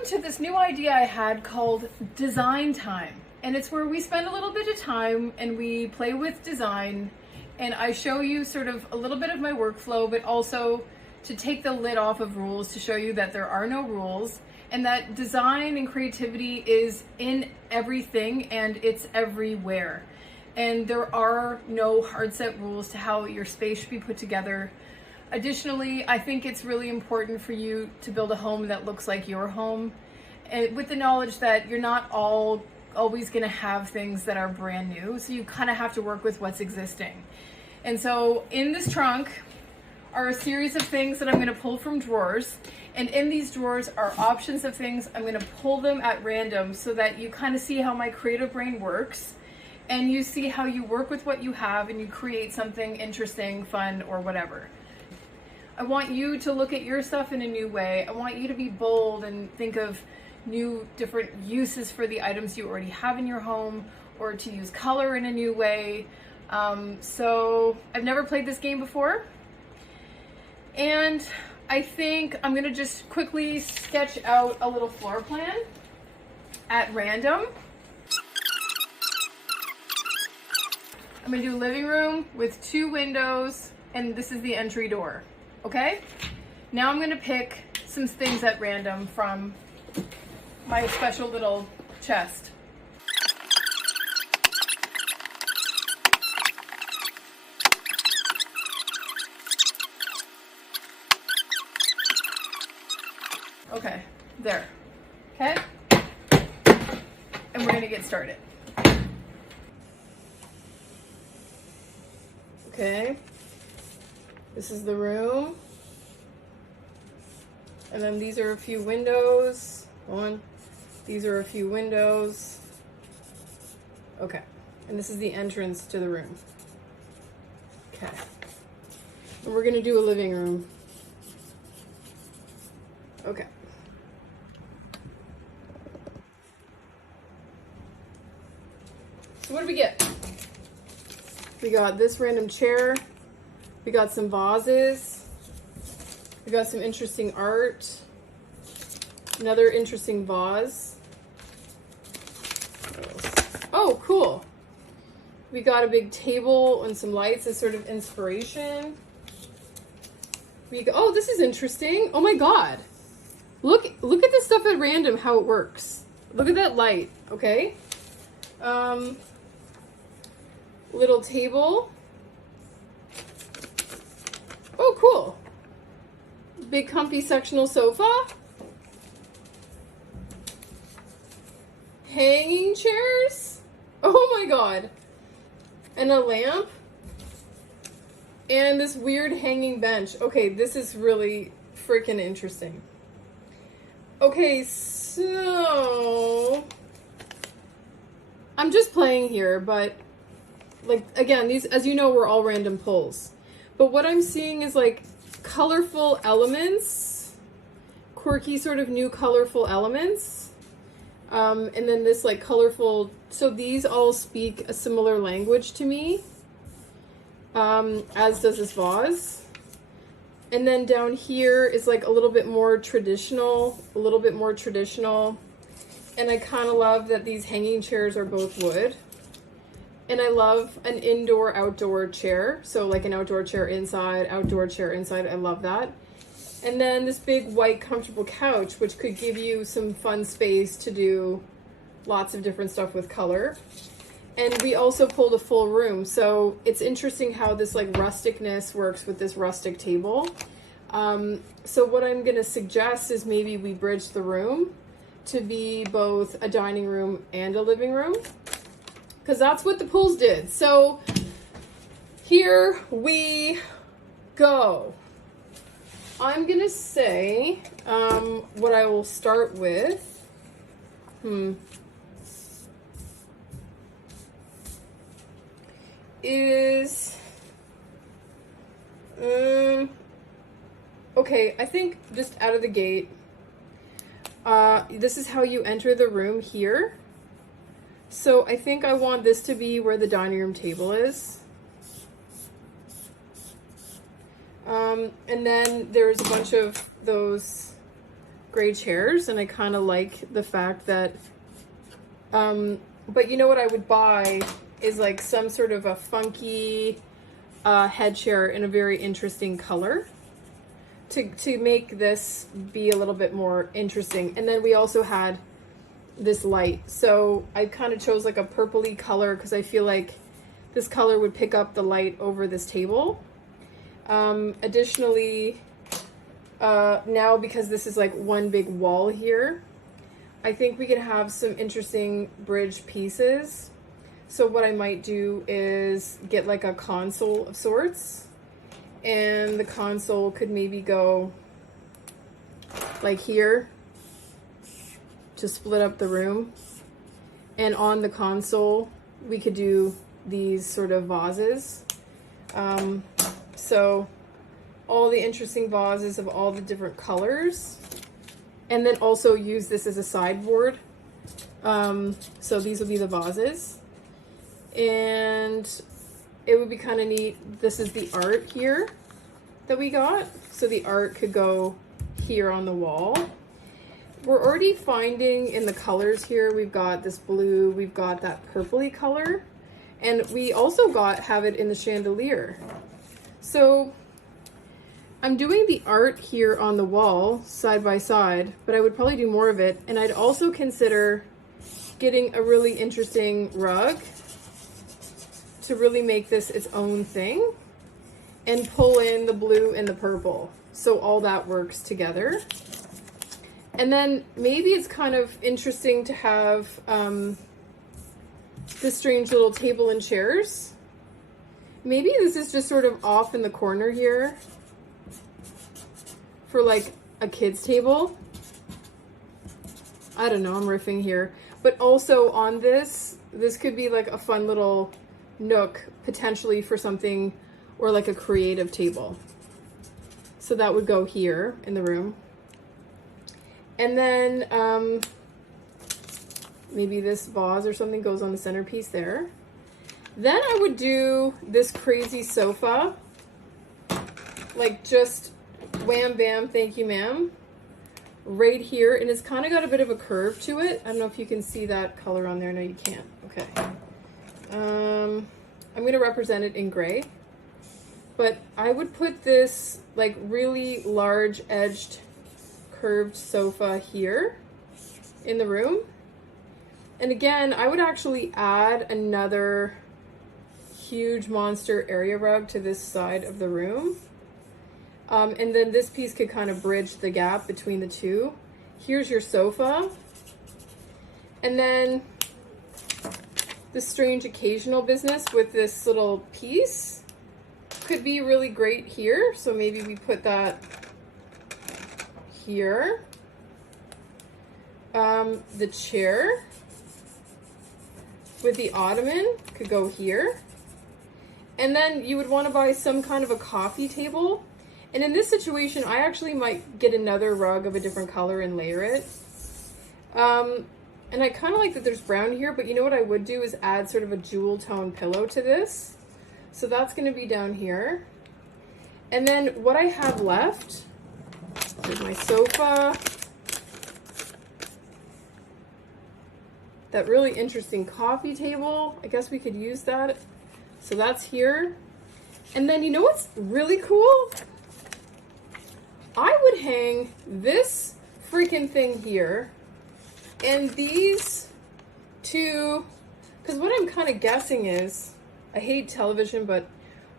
Welcome to this new idea I had called design time. And it's where we spend a little bit of time and we play with design, and I show you sort of a little bit of my workflow, but also to take the lid off of rules to show you that there are no rules and that design and creativity is in everything and it's everywhere. And there are no hard set rules to how your space should be put together. Additionally, I think it's really important for you to build a home that looks like your home, and with the knowledge that you're not always going to have things that are brand new, so you kind of have to work with what's existing. And so in this trunk are a series of things that I'm going to pull from drawers, and in these drawers are options of things. I'm going to pull them at random so that you kind of see how my creative brain works, and you see how you work with what you have and you create something interesting, fun, or whatever. I want you to look at your stuff in a new way. I want you to be bold and think of new, different uses for the items you already have in your home, or to use color in a new way. So I've never played this game before, and I think I'm gonna just quickly sketch out a little floor plan at random. I'm gonna do a living room with 2 windows, and this is the entry door. Okay, now I'm gonna pick some things at random from my special little chest. Okay, there. Okay, and we're gonna get started. Okay. This is the room, and then these are a few windows. These are a few windows. Okay, and this is the entrance to the room. Okay, and we're gonna do a living room. Okay. So what do we get? We got this random chair. We got some vases. We got some interesting art. Another interesting vase. Oh, cool. We got a big table and some lights as sort of inspiration. Oh, this is interesting. Oh my God. Look at this stuff at random, how it works. Look at that light, okay? Little table. Oh, cool. Big comfy sectional sofa. Hanging chairs. Oh my God. And a lamp. And this weird hanging bench. Okay, this is really freaking interesting. Okay, so I'm just playing here, but like, again, these, as you know, were all random pulls. But what I'm seeing is like colorful elements, quirky sort of new colorful elements. And then this like colorful, so these all speak a similar language to me, as does this vase. And then down here is like a little bit more traditional, And I kind of love that these hanging chairs are both wood. And I love an indoor-outdoor chair. So like an outdoor chair inside, outdoor chair inside. I love that. And then this big white comfortable couch, which could give you some fun space to do lots of different stuff with color. And we also pulled a full room. So it's interesting how this like rusticness works with this rustic table. So what I'm gonna suggest is maybe we bridge the room to be both a dining room and a living room, because that's what the pulls did. So here we go. I'm gonna say what I will start with. Is okay, I think just out of the gate, this is how you enter the room here. So I think I want this to be where the dining room table is. And then there's a bunch of those gray chairs, and I kind of like the fact that, but you know what I would buy is like some sort of a funky head chair in a very interesting color to make this be a little bit more interesting. And then we also had this light, so I kind of chose like a purpley color because I feel like this color would pick up the light over this table. Additionally, now because this is like one big wall here, I think we could have some interesting bridge pieces. So what I might do is get like a console of sorts, and the console could maybe go like here to split up the room. And on the console, we could do these sort of vases. So all the interesting vases of all the different colors, and then also use this as a sideboard. So these will be the vases. And it would be kind of neat. This is the art here that we got. So the art could go here on the wall. We're already finding in the colors here, we've got this blue, we've got that purpley color, and we also have it in the chandelier. So I'm doing the art here on the wall side by side, but I would probably do more of it. And I'd also consider getting a really interesting rug to really make this its own thing and pull in the blue and the purple. So all that works together. And then maybe it's kind of interesting to have this strange little table and chairs. Maybe this is just sort of off in the corner here for like a kid's table. I don't know, I'm riffing here. But also on this could be like a fun little nook potentially for something, or like a creative table. So that would go here in the room. And then maybe this vase or something goes on the centerpiece there. Then I would do this crazy sofa, like just wham bam, thank you ma'am, right here. And it's kind of got a bit of a curve to it. I don't know if you can see that color on there. No, you can't. Okay. I'm going to represent it in gray, but I would put this like really large edged curved sofa here in the room. And again, I would actually add another huge monster area rug to this side of the room. And then this piece could kind of bridge the gap between the two. Here's your sofa. And then this strange occasional business with this little piece could be really great here. So maybe we put that here. The chair with the ottoman could go here. And then you would want to buy some kind of a coffee table. And in this situation, I actually might get another rug of a different color and layer it. And I kind of like that there's brown here, but you know what I would do is add sort of a jewel tone pillow to this. So that's going to be down here. And then what I have left is my sofa, that really interesting coffee table. I guess we could use that. So that's here. And then you know what's really cool? I would hang this freaking thing here and these two, because what I'm kind of guessing is, I hate television, but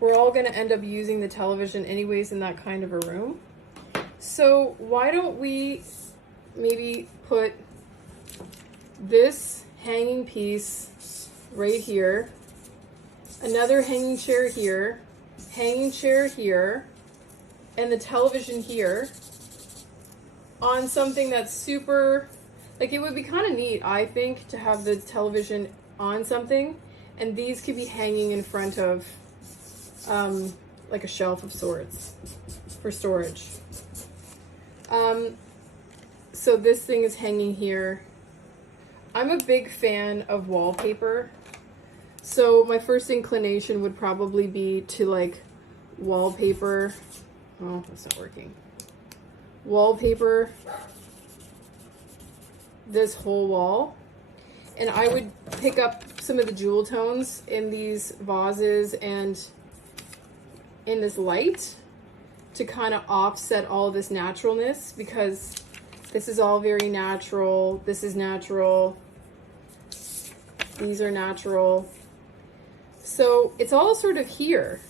we're all going to end up using the television anyways in that kind of a room. So why don't we maybe put this hanging piece right here, another hanging chair here, and the television here on something that's super, like, it would be kind of neat, I think, to have the television on something, and these could be hanging in front of like a shelf of sorts for storage. So this thing is hanging here. I'm a big fan of wallpaper, so my first inclination would probably be to like wallpaper. Oh, that's not working. Wallpaper this whole wall. And I would pick up some of the jewel tones in these vases and in this light to kind of offset all this naturalness, because this is all very natural. This is natural. These are natural. So it's all sort of here.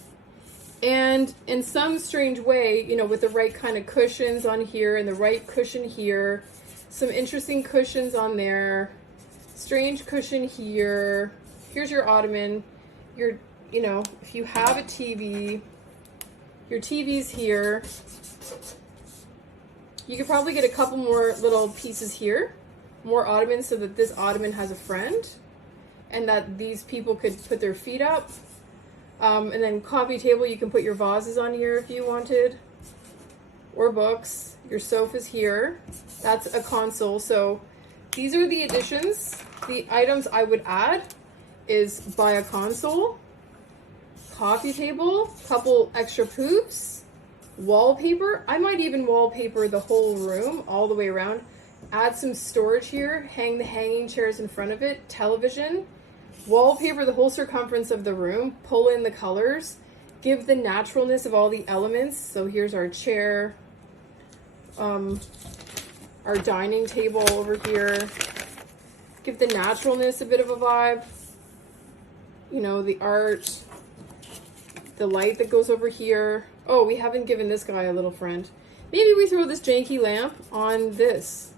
And in some strange way, you know, with the right kind of cushions on here and the right cushion here, some interesting cushions on there, strange cushion here. Here's your ottoman. You know, if you have a TV, your TV's here. You could probably get a couple more little pieces here, more ottomans, so that this ottoman has a friend and that these people could put their feet up. And then coffee table, you can put your vases on here if you wanted, or books. Your sofa's here. That's a console. So these are the additions. The items I would add is buy a console, coffee table, couple extra poops, wallpaper. I might even wallpaper the whole room all the way around. Add some storage here, hang the hanging chairs in front of it, television, wallpaper the whole circumference of the room, pull in the colors, give the naturalness of all the elements. So here's our chair, our dining table over here. Give the naturalness a bit of a vibe. You know, the art, the light that goes over here. Oh, we haven't given this guy a little friend. Maybe we throw this janky lamp on this.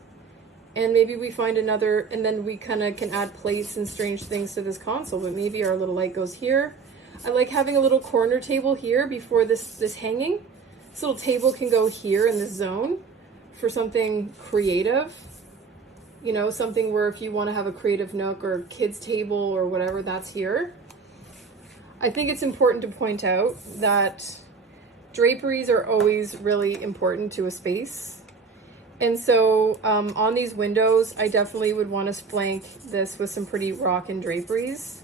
And maybe we find another, and then we kind of can add plates and strange things to this console, but maybe our little light goes here. I like having a little corner table here before this hanging. This little table can go here in this zone for something creative. You know, something where if you want to have a creative nook or kids table or whatever, that's here. I think it's important to point out that draperies are always really important to a space. And so on these windows, I definitely would want to flank this with some pretty rockin' draperies,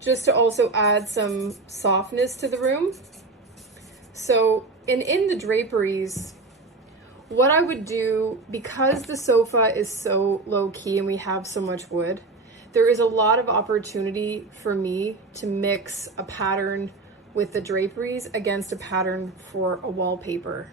just to also add some softness to the room. So in the draperies, what I would do, because the sofa is so low key and we have so much wood, there is a lot of opportunity for me to mix a pattern with the draperies against a pattern for a wallpaper.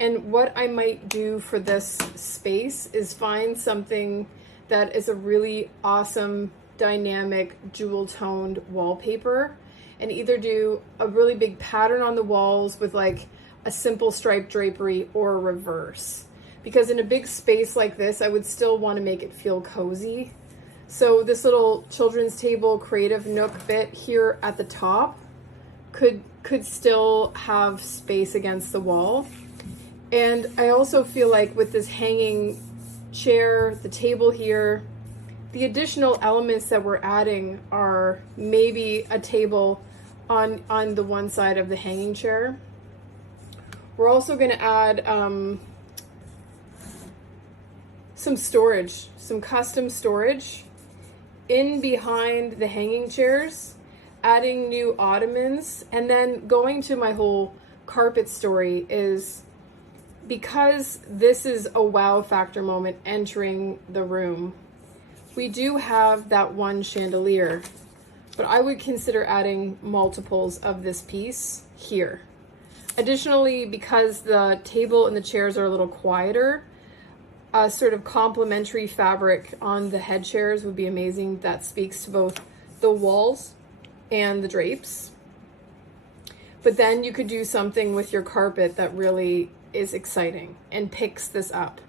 And what I might do for this space is find something that is a really awesome, dynamic, jewel-toned wallpaper, and either do a really big pattern on the walls with like a simple striped drapery or a reverse. Because in a big space like this, I would still want to make it feel cozy. So this little children's table creative nook bit here at the top could still have space against the wall. And I also feel like with this hanging chair, the table here, the additional elements that we're adding are maybe a table on the one side of the hanging chair. We're also going to add some storage, some custom storage in behind the hanging chairs, adding new ottomans, and then going to my whole carpet story is, because this is a wow factor moment entering the room, we do have that one chandelier, but I would consider adding multiples of this piece here. Additionally, because the table and the chairs are a little quieter, a sort of complementary fabric on the head chairs would be amazing. That speaks to both the walls and the drapes. But then you could do something with your carpet that really is exciting and picks this up.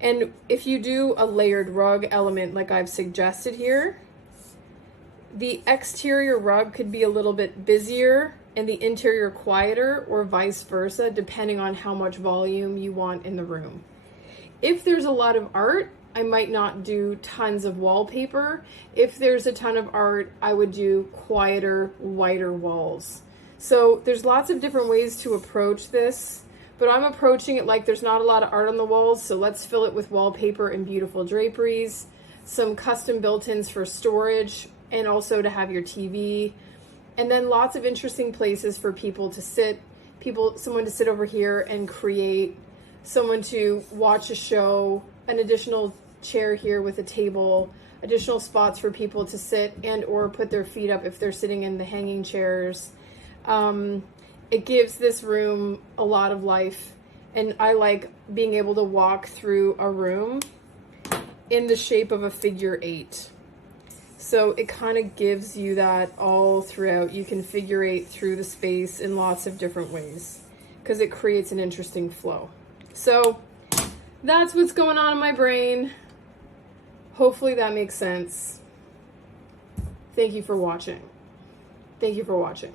And if you do a layered rug element like I've suggested here, the exterior rug could be a little bit busier and the interior quieter, or vice versa, depending on how much volume you want in the room. If there's a lot of art, I might not do tons of wallpaper. If there's a ton of art, I would do quieter, whiter walls. So there's lots of different ways to approach this, but I'm approaching it like there's not a lot of art on the walls, so let's fill it with wallpaper and beautiful draperies, some custom built-ins for storage, and also to have your TV, and then lots of interesting places for people to sit, someone to sit over here and create, someone to watch a show, an additional chair here with a table, additional spots for people to sit and or put their feet up if they're sitting in the hanging chairs. It gives this room a lot of life, and I like being able to walk through a room in the shape of a figure 8. So it kind of gives you that all throughout. You can figure 8 through the space in lots of different ways because it creates an interesting flow. So that's what's going on in my brain. Hopefully that makes sense. Thank you for watching. Thank you for watching.